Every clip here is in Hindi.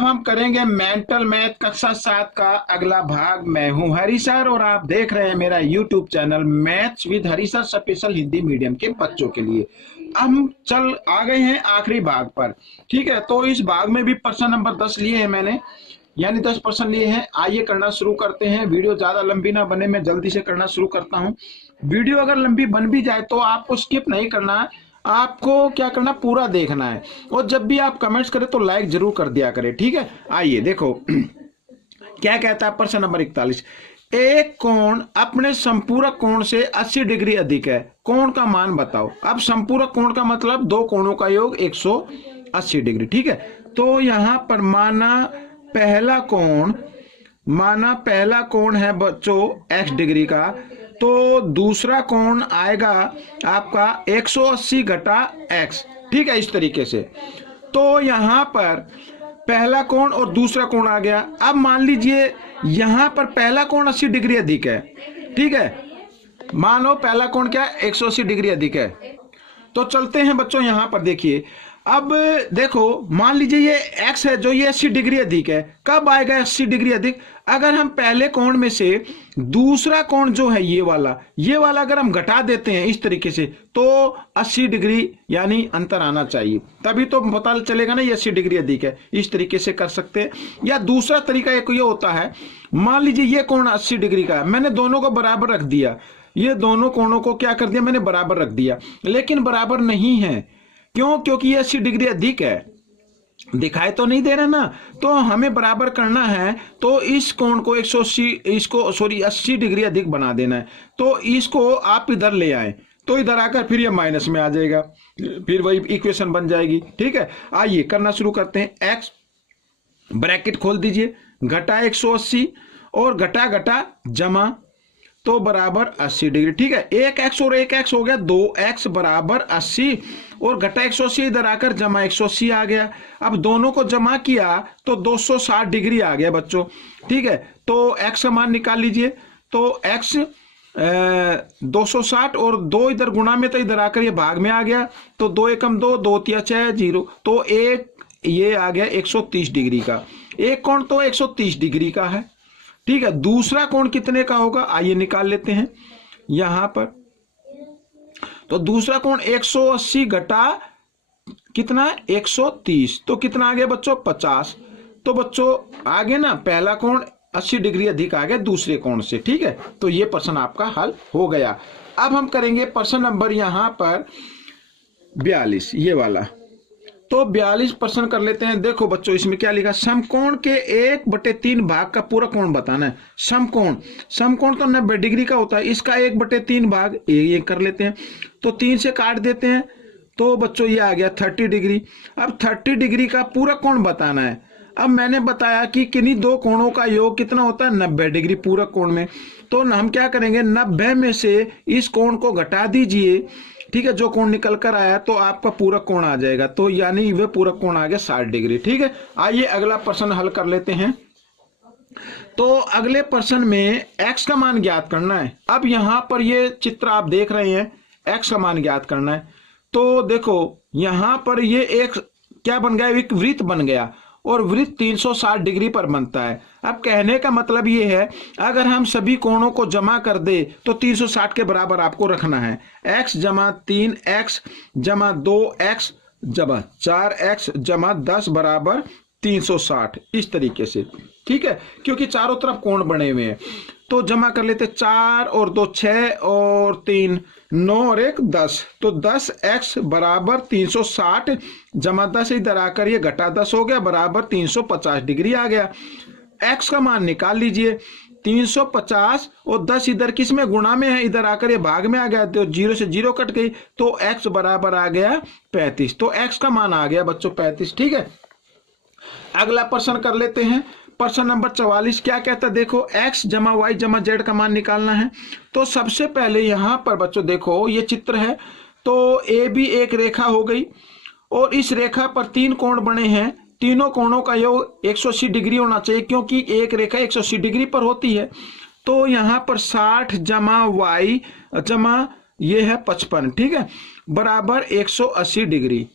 अब हम करेंगे मेंटल मैथ कक्षा 7 का अगला भाग। मैं हूं हरी सर और आप देख रहे हैं मेरा YouTube channel maths with Hari sir special Hindi medium के बच्चों के लिए। हम आ गए हैं आखिरी भाग पर। ठीक है, तो इस भाग में भी प्रश्न नंबर 10 लिए हैं मैंने, यानी 10 प्रश्न लिए हैं। आइए करना शुरू करते हैं। वीडियो ज्यादा लंबी ना बने, मैं जल्दी से करना शुरू करता हूँ। वीडियो अगर लंबी बन भी जाए तो आपको स्किप नहीं करना है, आपको क्या करना, पूरा देखना है। और जब भी आप कमेंट्स करें तो लाइक जरूर कर दिया करें। ठीक है, आइए देखो क्या कहता है प्रश्न नंबर 41। एक कोण अपने संपूरक कोण से 80 डिग्री अधिक है, कोण का मान बताओ। अब संपूरक कोण का मतलब दो कोणों का योग 180 डिग्री। ठीक है, तो यहां पर माना पहला कोण है बच्चों x डिग्री का, तो दूसरा कोण आएगा आपका 180 घटा x। ठीक है, इस तरीके से। तो यहां पर पहला कोण और दूसरा कोण आ गया। अब मान लीजिए यहां पर पहला कोण 80 डिग्री अधिक है। ठीक है, मानो पहला कोण क्या है, 180 डिग्री अधिक है। तो चलते हैं बच्चों, यहां पर देखिए। अब देखो, मान लीजिए ये x है जो ये 80 डिग्री अधिक है। कब आएगा 80 डिग्री अधिक? अगर हम पहले कोण में से दूसरा कोण जो है ये वाला अगर हम घटा देते हैं इस तरीके से, तो 80 डिग्री यानी अंतर आना चाहिए, तभी तो पता चलेगा ना ये 80 डिग्री अधिक है। इस तरीके से कर सकते हैं। या दूसरा तरीका एक ये होता है, मान लीजिए ये कोण 80 डिग्री का है, मैंने दोनों को बराबर रख दिया। ये दोनों कोणों को क्या कर दिया, मैंने बराबर रख दिया, लेकिन बराबर नहीं है। क्यों? क्योंकि ये 80 डिग्री अधिक है, दिखाई तो नहीं दे रहा ना। तो हमें बराबर करना है, तो इस कोण को 80 डिग्री अधिक बना देना है। तो इसको आप इधर ले आए, तो इधर आकर फिर ये माइनस में आ जाएगा, फिर वही इक्वेशन बन जाएगी। ठीक है, आइए करना शुरू करते हैं। x ब्रैकेट खोल दीजिए, घटा 180 और घटा जमा, तो बराबर 80 डिग्री। ठीक है, एक x और एक x हो गया 2x बराबर 80, और घटा 180 इधर आकर जमा 180 आ गया। अब दोनों को जमा किया तो 260 डिग्री आ गया बच्चों। ठीक है, तो x का मान निकाल लीजिए। तो x 260 और 2 इधर गुणा में, तो इधर आकर ये भाग में आ गया, तो 2 एकम 2, 2 तिया 6, 0, तो एक ये आ गया 130 डिग्री का। एक कोण तो 130 डिग्री का है। ठीक है, दूसरा कोण कितने का होगा, आइए निकाल लेते हैं यहां पर। तो दूसरा कोण 180 घटा कितना, 130, तो कितना आ गया बच्चों, 50। तो बच्चों आगे ना पहला कोण 80 डिग्री अधिक आ गया दूसरे कोण से। ठीक है, तो ये प्रश्न आपका हल हो गया। अब हम करेंगे प्रश्न नंबर यहां पर 42, ये वाला। तो 42 प्रश्न कर लेते हैं। देखो बच्चों, इसमें क्या लिखा, समकोण के 1/3 भाग का पूरा कोण बताना है। समकोण तो 90 डिग्री का होता है, इसका 1/3 भाग ये कर लेते हैं, तो 3 से काट देते हैं, तो बच्चों ये आ गया 30 डिग्री। अब 30 डिग्री का पूरा कोण बताना है। अब मैंने बताया कि किन्हीं दो कोणों का योग कितना होता है, 90 डिग्री पूरक कोण में। तो हम क्या करेंगे, 90 में से इस कोण को घटा दीजिए। ठीक है, जो कोण निकल कर आया तो आपका पूरक कोण आ जाएगा, तो यानी वह पूरक कोण आ गया 60 डिग्री। ठीक है, आइए अगला प्रश्न हल कर लेते हैं। तो अगले प्रश्न में x का मान ज्ञात करना है। अब यहां पर ये चित्र आप देख रहे हैं, x का मान ज्ञात करना है। तो देखो यहां पर ये एक क्या बन गया, एक वृत्त बन गया, और वृत्त 360 डिग्री पर बनता है। अब कहने का मतलब ये है, अगर हम सभी कोणों को जमा कर दे तो 360 के बराबर आपको रखना है। x जमा 3x जमा 2x जमा 4x जमा 10 बराबर 360, इस तरीके से। ठीक है, क्योंकि चारों तरफ कोण बने हुए हैं, तो जमा कर लेते, 4 और 2 6 और 3 9 और 1 10, तो 10x बराबर 360 जमा 10 इधर आकर ये घटा 10 हो गया, बराबर 350 डिग्री आ गया। x का मान निकाल लीजिए, 350 और 10 इधर किस में, गुणा में है, इधर आकर ये भाग में आ गया, तो 0 से 0 कट गई, तो x बराबर आ गया 35। तो x का मान आ गया बच्चों 35। ठीक है, अगला प्रश्न कर लेते हैं। प्रश्न नंबर 44 क्या कहता है, देखो x जमा y जमा z का मान निकालना है। तो सबसे पहले यहां पर बच्चों देखो ये चित्र है, तो ए बी एक रेखा हो गई, और इस रेखा पर 3 कोण बने हैं। तीनों कोणों का योग 180 डिग्री होना चाहिए, क्योंकि एक रेखा 180 डिग्री पर होती है। तो यहां पर 60 जमा y जमा ये है 55, ठीक है, बराबर 180 डिग्री।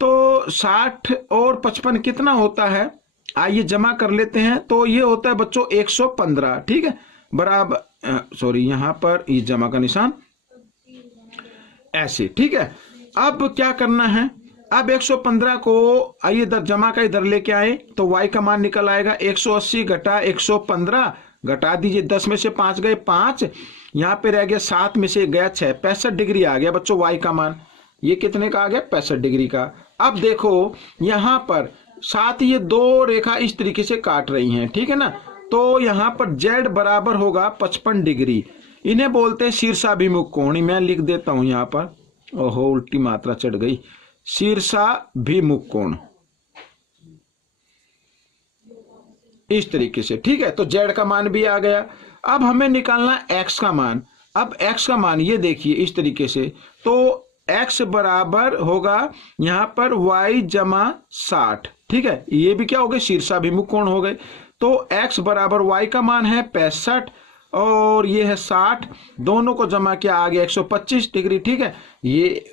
तो 60 और 55 कितना होता है, आइए जमा कर लेते हैं। तो ये होता है बच्चों 115, ठीक है, बराबर, सॉरी यहाँ पर इस जमा का निशान ऐसे, ठीक है। अब क्या करना है, अब 115 को आइए इधर जमा का इधर लेके आए तो y का मान निकल आएगा 180 घटा 115, घटा दीजिए, 10 में से 5 गए 5, यहाँ पे रह गया 7 में से गया 6, 65 डिग्री आ गया बच्चों y का मान। ये कितने का आ गया, 65 डिग्री का। अब देखो यहाँ पर साथ ये दो रेखा इस तरीके से काट रही हैं, ठीक है ना। तो यहाँ पर z बराबर होगा 55 डिग्री, इन्हें बोलते हैं शीर्षाभिमुख कोण। मैं लिख देता हूं यहाँ पर, ओहो उल्टी मात्रा चढ़ गई, शीर्षाभिमुख कोण इस तरीके से, ठीक है। तो z का मान भी आ गया। अब हमें निकालना x का मान। अब x का मान ये देखिए इस तरीके से, तो x बराबर होगा यहाँ पर y जमा 60, ठीक है। ये भी क्या हो गए, शीर्षाभिमुख कोण हो गए। तो x बराबर y का मान है 65 और ये है 60, दोनों को जमा किया आ गया 125 डिग्री, ठीक है। ये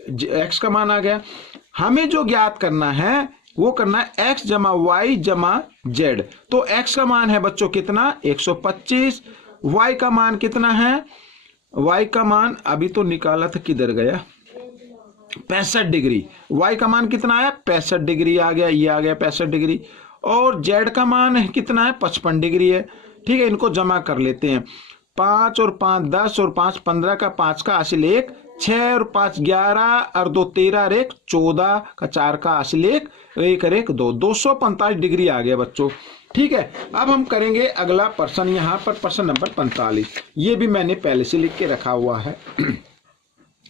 x का मान आ गया। हमें जो ज्ञात करना है वो करना है x जमा y जमा z। तो x का मान है बच्चों कितना, 125, y का मान कितना है, y का मान अभी तो निकाला था, किधर गया, 65 डिग्री। y का मान कितना है, 65 डिग्री आ गया, ये आ गया 65 डिग्री। और z का मान कितना है, 55 डिग्री है, ठीक है। इनको जमा कर लेते हैं, 5 और 5 10 और 5 15 का 5 का हासिल 1, 6 और 5 11 और 2 13 और 1 14 का 4 का हासिल 1 1 और 1 2, 245 डिग्री आ गया बच्चों, ठीक है। अब हम करेंगे अगला प्रश्न, यहाँ पर प्रश्न नंबर 45, ये भी मैंने पहले से लिख के रखा हुआ है।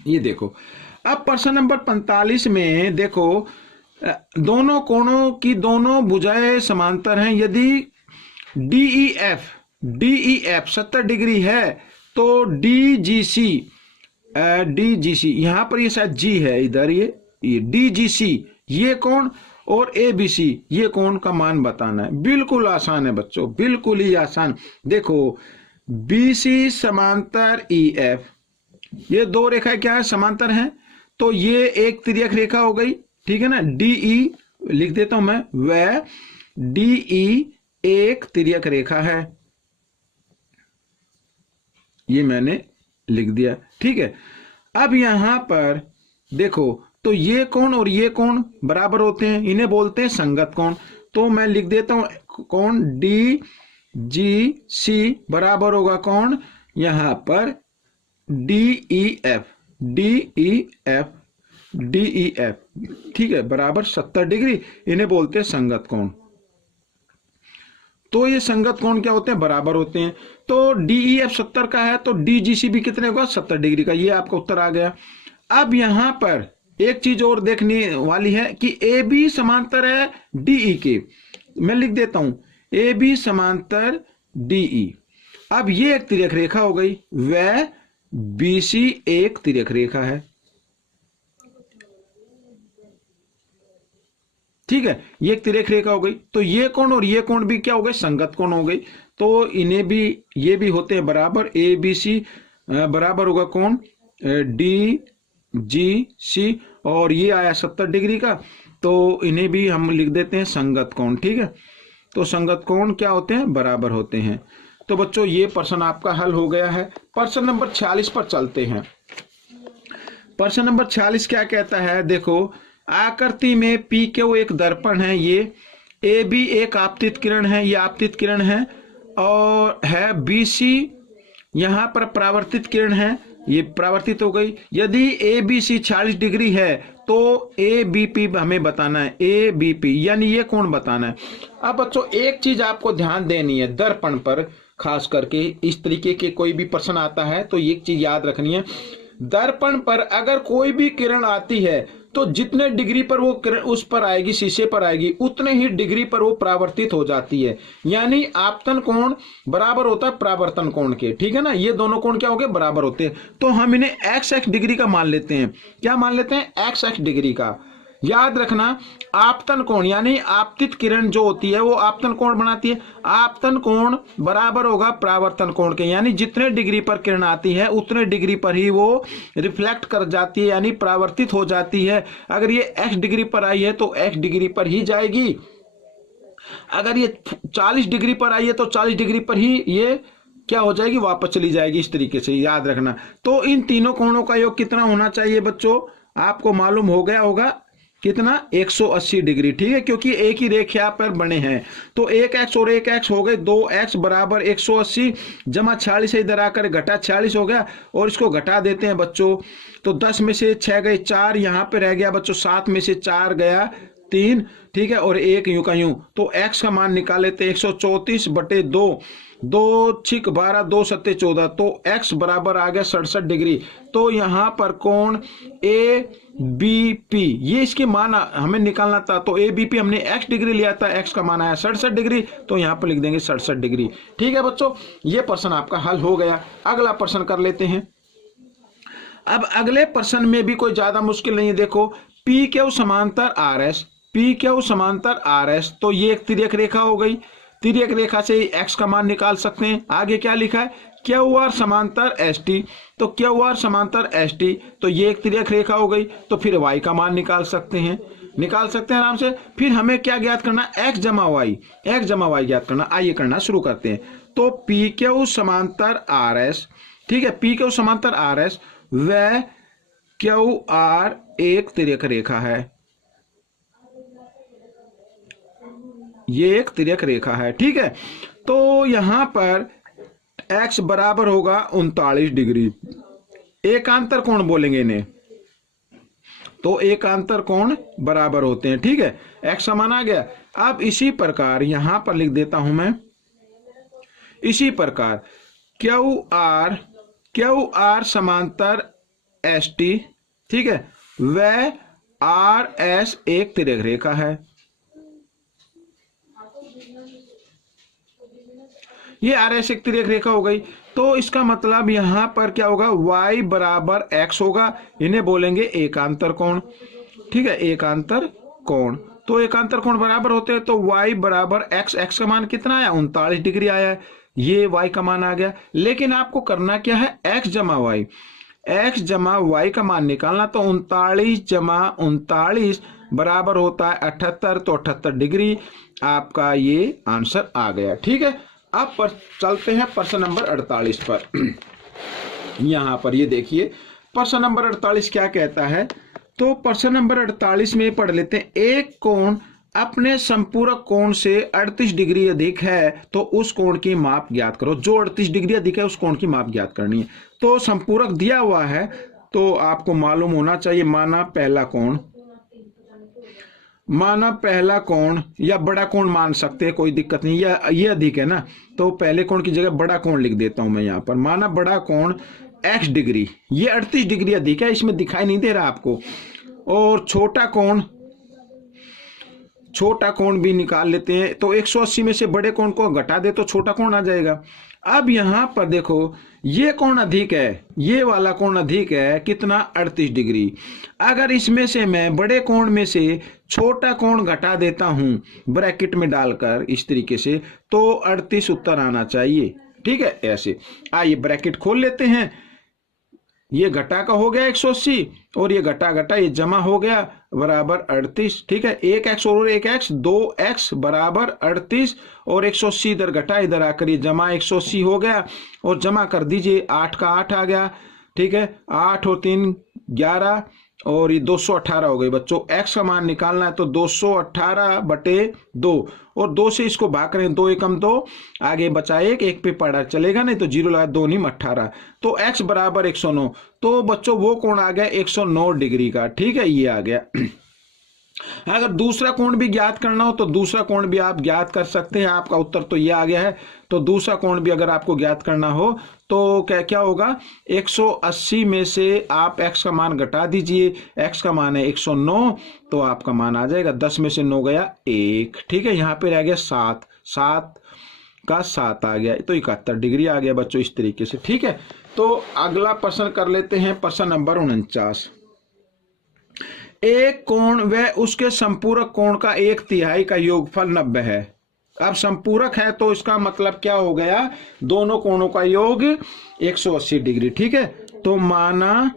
ये देखो, अब प्रश्न नंबर 45 में देखो, दोनों कोणों की दोनों भुजाएं समांतर हैं। यदि DEF 70 डिग्री है तो DGC यहाँ पर ये शायद G है, इधर ये DGC ये कोण और ABC ये कोण का मान बताना है। बिल्कुल आसान है बच्चों, बिल्कुल ही आसान। देखो BC समांतर EF, ये दो रेखाएं क्या है, समांतर हैं। तो ये एक तिर्यक रेखा हो गई, ठीक है ना। DE लिख देता हूं मैं, वह DE एक तिर्यक रेखा है, ये मैंने लिख दिया, ठीक है। अब यहां पर देखो, तो ये कोण और ये कोण बराबर होते हैं, इन्हें बोलते हैं संगत कोण। तो मैं लिख देता हूं कोण DGC बराबर होगा कोण यहां पर DEF, ठीक है, बराबर 70 डिग्री, इन्हें बोलते हैं संगत कोण। तो ये संगत कोण क्या होते हैं, बराबर होते हैं। तो DEF 70 का है तो DGC भी कितने होगा, 70 डिग्री का। ये आपका उत्तर आ गया। अब यहां पर एक चीज और देखने वाली है कि AB समांतर है DE के। मैं लिख देता हूं AB समांतर DE। अब ये एक तिर्यक रेखा हो गई, वह BC एक तिर्यक रेखा है, ठीक है। ये एक तिर्यक रेखा हो गई। तो ये कोण और ये कोण भी क्या हो गए, संगत कोण हो गई। तो इन्हें भी, ये भी होते हैं बराबर। ABC बराबर होगा कोण DGC और ये आया 70 डिग्री का, तो इन्हें भी हम लिख देते हैं संगत कोण, ठीक है। तो संगत कोण क्या होते हैं, बराबर होते हैं। तो बच्चों ये प्रश्न आपका हल हो गया है। प्रश्न नंबर 46 पर चलते हैं। प्रश्न नंबर 46 क्या कहता है, देखो, आकृति में PQ एक दर्पण है, ये AB एक आपतित किरण है, ये आपतित किरण है, और है BC यहाँ पर परावर्तित किरण है, ये परावर्तित हो गई। यदि ABC 40 डिग्री है तो ABP हमें बताना है, ABP यानी ये कोण बताना है। अब बच्चों एक चीज आपको ध्यान देनी है, दर्पण पर खास करके इस तरीके के कोई भी प्रश्न आता है तो एक चीज याद रखनी है, दर्पण पर अगर कोई भी किरण आती है तो जितने डिग्री पर वो किरण उस पर आएगी, शीशे पर आएगी, उतने ही डिग्री पर वो परावर्तित हो जाती है। यानी आपतन कोण बराबर होता है परावर्तन कोण के, ठीक है ना। ये दोनों कोण क्या हो गए, बराबर होते हैं। तो हम इन्हें XX डिग्री का मान लेते हैं। क्या मान लेते हैं, XX डिग्री का। याद रखना, आपतन कोण यानी आपतित किरण जो होती है वो आपतन कोण बनाती है। आपतन कोण बराबर होगा परावर्तन कोण के, यानी जितने डिग्री पर किरण आती है उतने डिग्री पर ही वो रिफ्लेक्ट कर जाती है, यानी परावर्तित हो जाती है। अगर ये X डिग्री पर आई है तो X डिग्री पर ही जाएगी। अगर ये 40 डिग्री पर आई है तो 40 डिग्री पर ही ये क्या हो जाएगी, वापस चली जाएगी। इस तरीके से याद रखना। तो इन तीनों कोणों का योग कितना होना चाहिए बच्चों, आपको मालूम हो गया होगा कितना, 180 डिग्री। ठीक है, क्योंकि एक ही रेखा पर बने हैं। तो 1x और 1x हो गए 2x बराबर 180 जमा 46 इधर आकर घटा 46 हो गया, और इसको घटा देते हैं बच्चों। तो 10 में से 6 गए 4, यहाँ पे रह गया बच्चों 7 में से 4 गया 3। ठीक है, और 1 यूं का यूं। तो x का मान निकाल लेते हैं 134 बटे 2, 2 छिक 12, 2 सत्ते 14। तो x बराबर आ गया 67 डिग्री। तो यहाँ पर कोण ABP, ये इसके मान हमें निकालना था। तो ABP हमने x डिग्री लिया था, x का मान आया 67 डिग्री। तो यहाँ पर लिख देंगे 67 डिग्री। ठीक है बच्चों, ये प्रश्न आपका हल हो गया। अगला प्रश्न कर लेते हैं। अब अगले प्रश्न में भी कोई ज्यादा मुश्किल नहीं है। देखो PQ समांतर RS, PQ समांतर RS, तो ये एक तिर्यक रेखा हो गई। तिर्यक रेखा से x का मान निकाल सकते हैं। आगे क्या लिखा है, QR समांतर ST, तो QR समांतर ST, तो ये एक तिर्यक रेखा हो गई। तो फिर y का मान निकाल सकते हैं आराम से। फिर हमें क्या ज्ञात करना, x जमा y ज्ञात करना। आइए करना शुरू करते हैं। तो PQ समांतर RS, ठीक है, PQ समांतर RS व QR एक तिर्यक रेखा है, ये एक तिर्यक रेखा है। ठीक है, तो यहां पर x बराबर होगा 39 डिग्री। एकांतर कोण बोलेंगे इन्हें, तो एकांतर कोण बराबर होते हैं। ठीक है, x समान आ गया। अब इसी प्रकार यहां पर लिख देता हूं मैं, इसी प्रकार QR समांतर ST, ठीक है, व RS एक तिर्यक रेखा है। ये RS एक तिर्यक रेखा हो गई। तो इसका मतलब यहां पर क्या होगा, y बराबर x होगा, इन्हें बोलेंगे एकांतर कोण। ठीक है, एकांतर कोण। तो एकांतर कोण बराबर होते हैं। तो y बराबर x, x का मान कितना आया, 39 डिग्री आया है, ये y का मान आ गया। लेकिन आपको करना क्या है, x जमा y का मान निकालना। तो 39 जमा 39 बराबर होता है 78, तो 78 डिग्री आपका ये आंसर आ गया। ठीक है, अब पर चलते हैं प्रश्न नंबर 48 पर। यहां पर ये देखिए प्रश्न नंबर 48 क्या कहता है। तो प्रश्न नंबर 48 में पढ़ लेते हैं, एक कोण अपने संपूरक कोण से 38 डिग्री अधिक है तो उस कोण की माप ज्ञात करो। जो 38 डिग्री अधिक है उस कोण की माप ज्ञात करनी है। तो संपूरक दिया हुआ है तो आपको मालूम होना चाहिए, माना पहला कोण या बड़ा कोण मान सकते हैं, कोई दिक्कत नहीं। या ये अधिक है ना, तो पहले कोण की जगह बड़ा कोण लिख देता हूं मैं यहां पर। माना बड़ा कोण x डिग्री, ये 38 डिग्री अधिक है, इसमें दिखाई नहीं दे रहा आपको। और छोटा कोण भी निकाल लेते हैं। तो 180 में से बड़े कोण को घटा दे तो छोटा कोण आ जाएगा। अब यहां पर देखो ये कोण अधिक है, ये वाला कोण अधिक है, कितना, 38 डिग्री। अगर इसमें से मैं बड़े कोण में से छोटा कोण घटा देता हूं ब्रैकेट में डालकर इस तरीके से, तो 38 उत्तर आना चाहिए। ठीक है, ऐसे। आइए ब्रैकेट खोल लेते हैं। ये घटा का हो गया 180 और ये घटा ये जमा हो गया बराबर 38। ठीक है, 1x और 1x 2x बराबर 38 और 180 इधर घटा इधर आकर ये जमा 180 हो गया और जमा कर दीजिए, 8 का 8 आ गया। ठीक है, 8 और 3 11 और ये 218 हो गई बच्चों। x का मान निकालना है तो 218 बटे 2 और 2 से इसको भाग करें, 2 एकम 2, आगे बचा 1 पे पड़ा चलेगा नहीं तो 0 लगा, 2 नहीं 18। तो x बराबर 109। तो बच्चों वो कोण आ गया 109 डिग्री का। ठीक है, ये आ गया। अगर दूसरा कोण भी ज्ञात करना हो तो दूसरा कोण भी आप ज्ञात कर सकते हैं। आपका उत्तर तो ये आ गया है। तो दूसरा कोण भी अगर आपको ज्ञात करना हो तो क्या होगा, 180 में से आप x का मान घटा दीजिए, x का मान है 109, तो आपका मान आ जाएगा 10 में से 9 गया 1। ठीक है, यहाँ पे रह गया 7, 7 का 7 आ गया, तो 71 डिग्री आ गया बच्चों इस तरीके से। ठीक है, तो अगला प्रश्न कर लेते हैं, प्रश्न नंबर 49। एक कोण व उसके संपूरक कोण का 1/3 का योगफल 90 है। अब संपूरक है तो इसका मतलब क्या हो गया, दोनों कोणों का योग 180 डिग्री। ठीक है, तो माना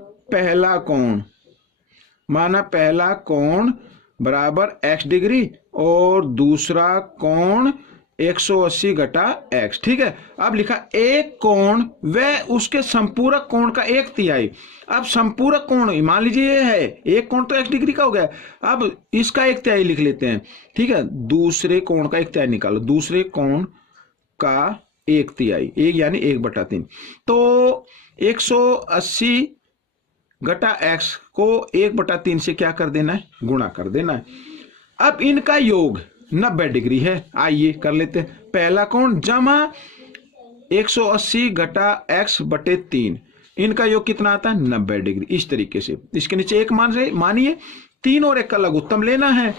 पहला कोण बराबर x डिग्री और दूसरा कोण 180 घटा x। ठीक है, अब लिखा एक कोण व उसके संपूरक कोण का 1/3। अब संपूरक कोण मान लीजिए ये है, एक कोण तो x डिग्री का हो गया, अब इसका 1/3 लिख लेते हैं। ठीक है, दूसरे कोण का 1/3 निकालो, दूसरे कोण का 1/3, एक यानी 1/3। तो 180 घटा x को 1/3 से क्या कर देना है, गुणा कर देना है। अब इनका योग 90 डिग्री है, आइए कर लेते हैं। पहला कोण जमा 180 घटा x बटे 3, इनका योग कितना आता है, 90 डिग्री। इस तरीके से इसके नीचे एक मान रहे, मानिए 3 और 1 का लघुत्तम लेना है,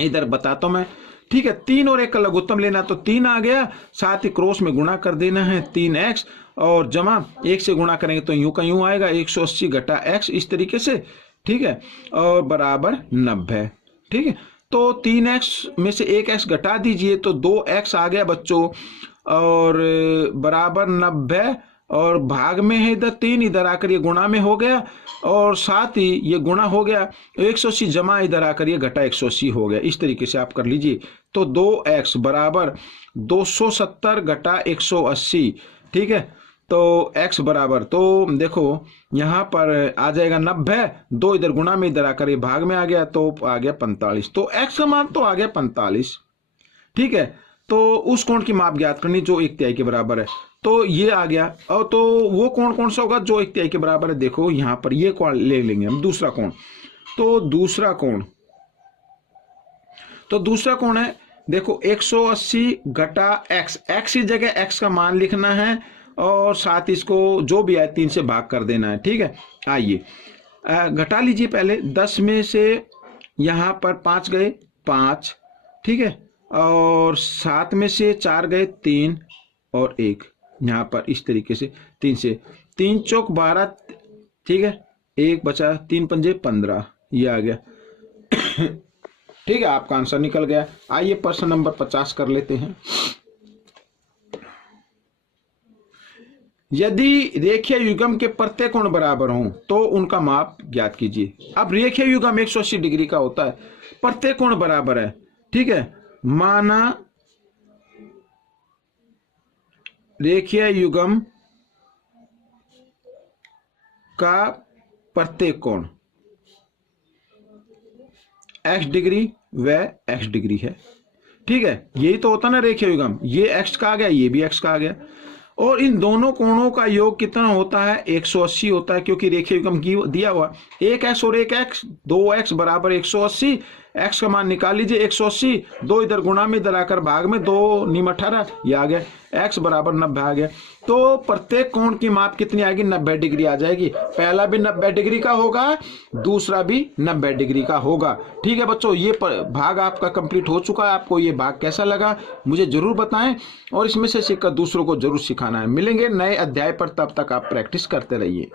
इधर बताता हूं मैं। ठीक है, 3 और 1 का लघुत्तम लेना, तो 3 आ गया, साथ ही क्रॉस में गुणा कर देना है 3x, और जमा 1 से गुणा करेंगे तो यूं का यूं आएगा 180 घटा x, इस तरीके से। ठीक है, और बराबर 90। ठीक है, तो 3x में से 1x घटा दीजिए तो 2x आ गया बच्चों, और बराबर 90, और भाग में है इधर 3, इधर आकर ये गुणा में हो गया, और साथ ही ये गुणा हो गया 180 जमा इधर आकर ये घटा 180 हो गया। इस तरीके से आप कर लीजिए। तो 2x बराबर 270 घटा 180। ठीक है, तो x बराबर, तो देखो यहाँ पर आ जाएगा 90, 2 इधर गुणा में इधर आकर ये भाग में आ गया, तो आ गया 45। तो x का मान तो आ गया 45। ठीक है, तो उस कोण की माप ज्ञात करनी जो 1/3 के बराबर है, तो ये आ गया। और तो वो कोण कौन सा होगा जो 1/3 के बराबर है, देखो यहाँ पर ये कोण ले लेंगे हम, दूसरा कोण। तो दूसरा कोण है, देखो 180 घटा x, x की जगह x का मान लिखना है, और साथ इसको जो भी आए 3 से भाग कर देना है। ठीक है, आइए घटा लीजिए पहले। 10 में से यहाँ पर 5 गए 5, ठीक है, और 7 में से 4 गए 3, और 1 यहाँ पर इस तरीके से 3 से, 3 चौक 12, ठीक है, 1 बचा, 3 पंजे 15, ये आ गया। ठीक है, आपका आंसर निकल गया। आइए प्रश्न नंबर 50 कर लेते हैं। यदि रेखीय युग्म के प्रत्येक कोण बराबर हों तो उनका माप ज्ञात कीजिए। अब रेखीय युग्म 180 डिग्री का होता है, प्रत्येक कोण बराबर है। ठीक है, माना रेखीय युग्म का प्रत्येक कोण x डिग्री व x डिग्री है। ठीक है, यही तो होता ना रेखीय युग्म, ये x का आ गया, ये भी x का आ गया, और इन दोनों कोणों का योग कितना होता है, 180 होता है, क्योंकि रेखीय युग्म दिया हुआ 1x और 1x, 2x बराबर 180। x का मान निकाल लीजिए 180, 2 इधर गुणा में इधर आकर भाग में, 2 नीम 18, ये आ गया, x बराबर 90 आ गया। तो प्रत्येक कोण की माप कितनी आएगी, 90 डिग्री आ जाएगी। पहला भी 90 डिग्री का होगा, दूसरा भी 90 डिग्री का होगा। ठीक है बच्चों, ये भाग आपका कंप्लीट हो चुका है। आपको ये भाग कैसा लगा मुझे जरूर बताएं, और इसमें से सीखकर दूसरों को जरूर सिखाना है। मिलेंगे नए अध्याय पर, तब तक आप प्रैक्टिस करते रहिए।